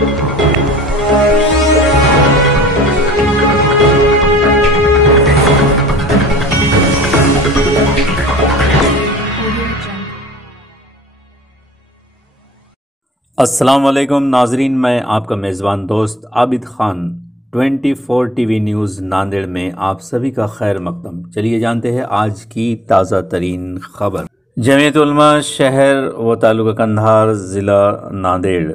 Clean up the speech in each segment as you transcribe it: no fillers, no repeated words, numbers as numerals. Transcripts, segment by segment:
السلام علیکم ناظرین، میں آپ کا میزبان دوست Abid Khan 24 T V news Nanded میں آپ سبھی کا خیر مقدم۔ چلیے جانتے ہیں آج کی تازہ ترین خبر۔ جمعیت علماء شہر و تعلقہ قندھار ضلع ناندیڑ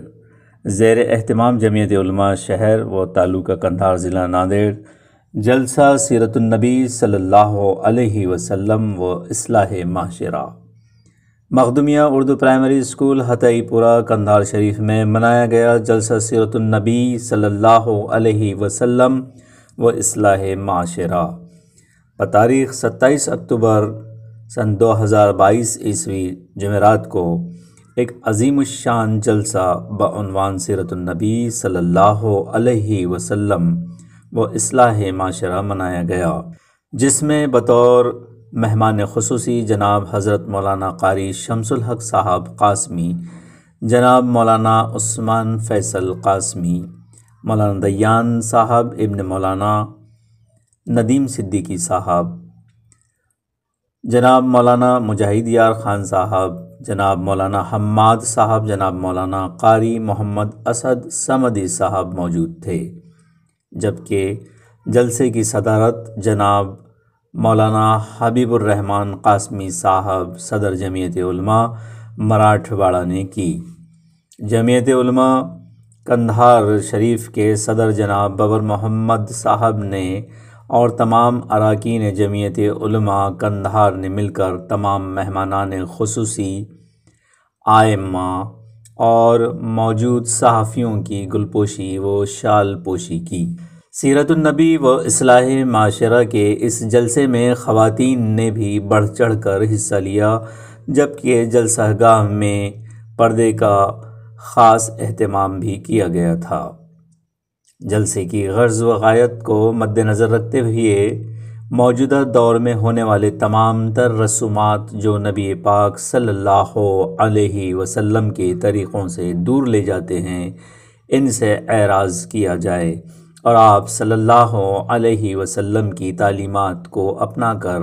زیر اہتمام جمعیت علماء شہر و تعلقہ قندھار ضلع ناندیڑ جلسہ سیرت النبی صلی اللہ علیہ وسلم و اصلاح معاشرہ مخدومیہ اردو پرائمری اسکول ہتئی پورہ قندھار شریف میں منایا گیا۔ جلسہ سیرت النبی صلی اللہ علیہ وسلم و اصلاح معاشرہ بتاریخ 27 اکتوبر سن 2022 عیسوی جمعرات کو ایک عظیم الشان جلسہ بعنوان سیرت النبی صلی اللہ علیہ وسلم و اصلاح معاشرہ منایا گیا، جس میں بطور مہمان خصوصی جناب حضرت مولانا قاری شمس الحق صاحب قاسمی، جناب مولانا عثمان فیصل قاسمی، مولانا دیان صاحب ابن مولانا ندیم صدیقی صاحب، جناب مولانا مجاہد یار خان صاحب، جناب مولانا حماد صاحب، جناب مولانا قاری محمد اسد سمدی صاحب موجود تھے، جبکہ جلسے کی صدارت جناب مولانا حبیب الرحمان قاسمی صاحب صدر جمعیت علماء مراٹھ واڑہ نے کی۔ جمعیت علماء قندھار شریف کے صدر جناب ببر محمد صاحب نے اور تمام اراکین جمعیت علماء قندھار نے مل کر تمام مہمانان خصوصی، آئمہ اور موجود صحافیوں کی گلپوشی و شال پوشی کی۔ سیرت النبی و اصلاح معاشرہ کے اس جلسے میں خواتین نے بھی بڑھ چڑھ کر حصہ لیا، جبکہ جلسہ گاہ میں پردے کا خاص اہتمام بھی کیا گیا تھا۔ جلسے کی غرض و غایت کو مد نظر رکھتے ہوئے موجودہ دور میں ہونے والے تمام تر رسومات جو نبی پاک صلی اللہ علیہ وسلم کے طریقوں سے دور لے جاتے ہیں، ان سے اعراض کیا جائے اور آپ صلی اللہ علیہ وسلم کی تعلیمات کو اپنا کر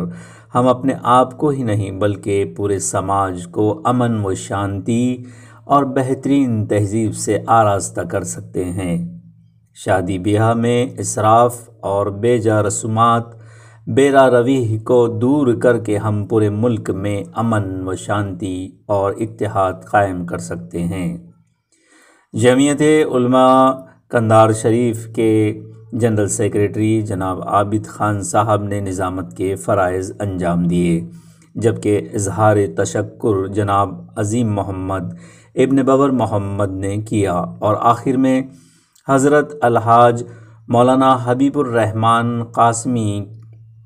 ہم اپنے آپ کو ہی نہیں بلکہ پورے سماج کو امن و شانتی اور بہترین تہذیب سے آراستہ کر سکتے ہیں۔ شادی بیاہ میں اسراف اور بے جا رسومات، بے راہ روی کو دور کر کے ہم پورے ملک میں امن و شانتی اور اتحاد قائم کر سکتے ہیں۔ جمعیت علماء قندھار شریف کے جنرل سیکریٹری جناب عابد خان صاحب نے نظامت کے فرائض انجام دیے، جبکہ اظہار تشکر جناب عظیم محمد ابن ببر محمد نے کیا اور آخر میں حضرت الحاج مولانا حبیب الرحمان قاسمی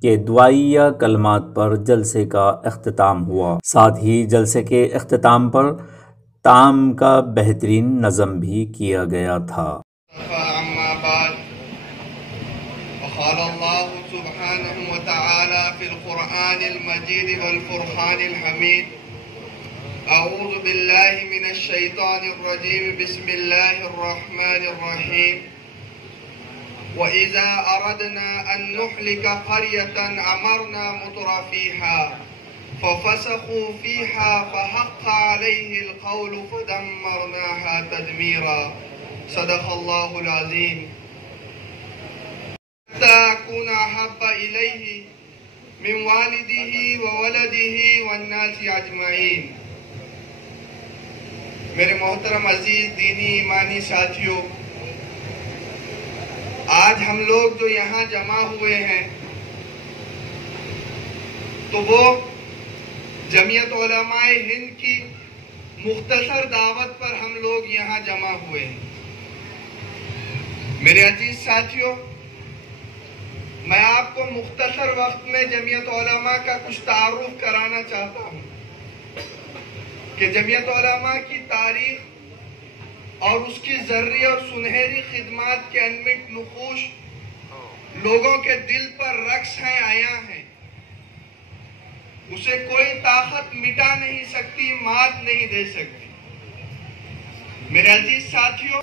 کے دعائیہ کلمات پر جلسے کا اختتام ہوا۔ ساتھ ہی جلسے کے اختتام پر طعام کا بہترین نظم بھی کیا گیا تھا۔ قال الله سبحانه وتعالى في القرآن المجيد والفرقان الحميد: أعوذ بالله من الشيطان الرجيم، بسم الله الرحمن الرحيم. وإذا أردنا أن نهلك قرية أمرنا مترفيها ففسقوا فيها فحق عليه القول فدمرناها تدميرا. صدق الله العظيم. أكون أحب إليه من والده وولده والناس أجمعين. میرے محترم عزیز دینی ایمانی ساتھیوں، آج ہم لوگ جو یہاں جمع ہوئے ہیں تو وہ جمعیت علماء ہند کی مختصر دعوت پر ہم لوگ یہاں جمع ہوئے ہیں۔ میرے عزیز ساتھیوں، میں آپ کو مختصر وقت میں جمعیت علماء کا کچھ تعارف کرانا چاہتا ہوں کہ جمعیت علماء کی تاریخ اور اس کی زرعی اور سنہری خدمات کے انمٹ نقوش لوگوں کے دل پر رقص ہیں، آیا ہیں۔ اسے کوئی طاقت مٹا نہیں سکتی، مات نہیں دے سکتی۔ میرے عزیز ساتھیوں،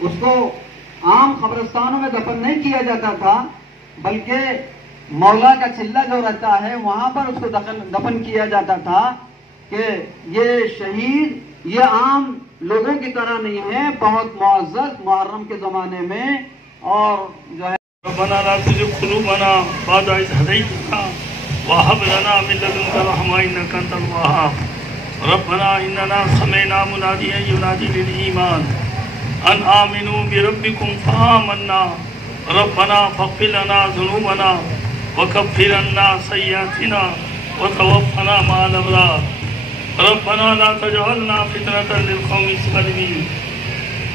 اس کو عام قبرستانوں میں دفن نہیں کیا جاتا تھا، بلکہ مولا کا چلہ جو رہتا ہے وہاں پر اس کو دفن کیا جاتا تھا کہ یہ شہید یہ عام لوگوں کی طرح نہیں ہے، بہت معزز محرم کے زمانے میں. اور جو ہے ربنا لا تزغ قلوبنا بعد إذ هديتنا وهب لنا من لدنك رحمة إنك أنت الوهاب. ربنا إننا سمعنا مناديا ينادي للإيمان أن آمنوا بربكم فآمنا. ربنا فاغفر لنا ذنوبنا وكفر عنا سيئاتنا وتوفنا مع الأبرار. ربنا لا تجعلنا فتنة للقوم الظالمين.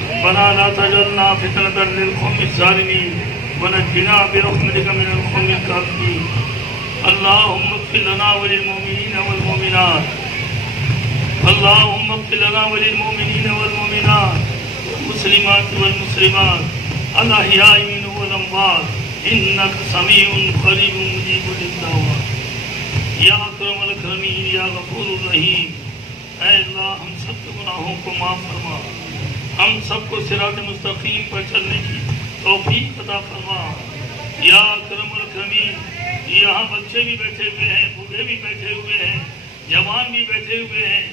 ربنا لا تجعلنا فتنة للقوم الظالمين ونجنا برحمتك من القوم الكافرين. اللهم اغفر لنا وللمؤمنين والمؤمنات. اللهم اغفر لنا وللمؤمنين والمؤمنات والمسلمات والمسلمات الأحياء منهم والأموات إنك سميع قريب مجيب للدعوات. یا اکرم الاکرمین یا غفور الرحیم، اے اللہ ہم سب کے گناہوں کو معاف فرما، ہم سب کو صراط مستقیم پر چلنے کی توفیق عطا فرما. یا اکرم الاکرمین، یہاں بچے بھی بیٹھے ہوئے ہیں، بوڑھے بھی بیٹھے ہوئے ہیں، جوان بھی بیٹھے ہوئے ہیں.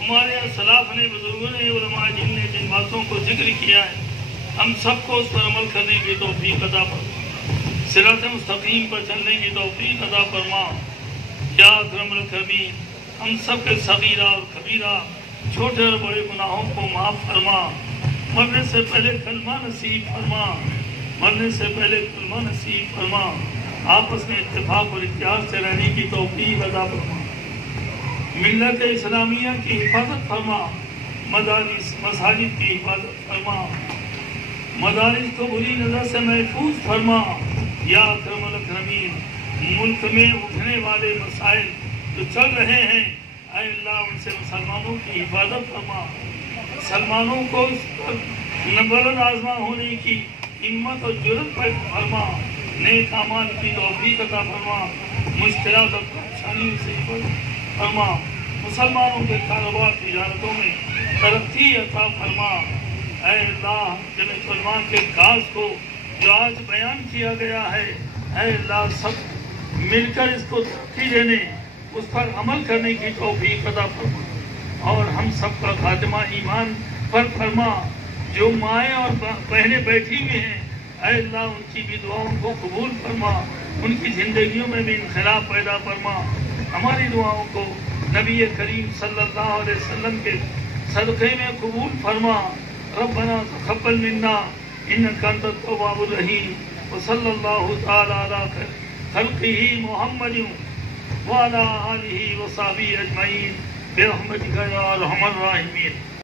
ہمارے اسلاف نے، بزرگوں نے، علماء جن نے جن باتوں کو ذکر کیا ہے ہم سب کو اس پر عمل کرنے کی توفیق عطا فرما، صراط مستقیم پر چلنے کی توفیق عطا فرما. یا اکرم الاکرمین، ہم سب کے صغیرہ اور کبیرہ، چھوٹے اور بڑے گناہوں کو معاف فرما. مرنے سے پہلے کلمہ نصیب فرما، مرنے سے پہلے کلمہ نصیب فرما. آپس میں اتفاق اور اتحاد سے رہنے کی توفیق عطا فرما. ملت اسلامیہ کی حفاظت فرما، مدارس مساجد کی حفاظت فرما، مدارس کو بری نظر سے محفوظ فرما. یا اکرم الاکرمین، ملک میں اٹھنے والے مسائل جو چل رہے ہیں اے اللہ ان سے مسلمانوں کی حفاظت فرما، مسلمانوں کو اس پر بلند آزما ہونے کی ہمت اور جرأت پیدا فرما، نیک اعمال کی توفیق عطا فرما، مشکلات اور پریشانیوں سے حفاظت فرما، مسلمانوں کے کاروبار تجارتوں میں ترقی عطا فرما. اے اللہ جمعیت علماء کے کاز کو جو آج بیان کیا گیا ہے اے اللہ سب مل کر اس کو ترقی دینے، اس پر عمل کرنے کی توفیق عطا فرما، اور ہم سب کا خاتمہ ایمان پر فرما. جو مائیں اور بہنیں بیٹھی ہوئی ہیں اے اللہ ان کی بھی دعاؤں کو قبول فرما، ان کی زندگیوں میں بھی انقلاب پیدا فرما. ہماری دعاؤں کو نبی کریم صلی اللہ علیہ وسلم کے صدقے میں قبول فرما. ربنا تقبل منا انک انت التواب الرحیم. وصلی اللہ تعالی علی خلقہ محمد وعلی آلہ وصحبہ اجمعین برحمتک یا ارحم الراحمین.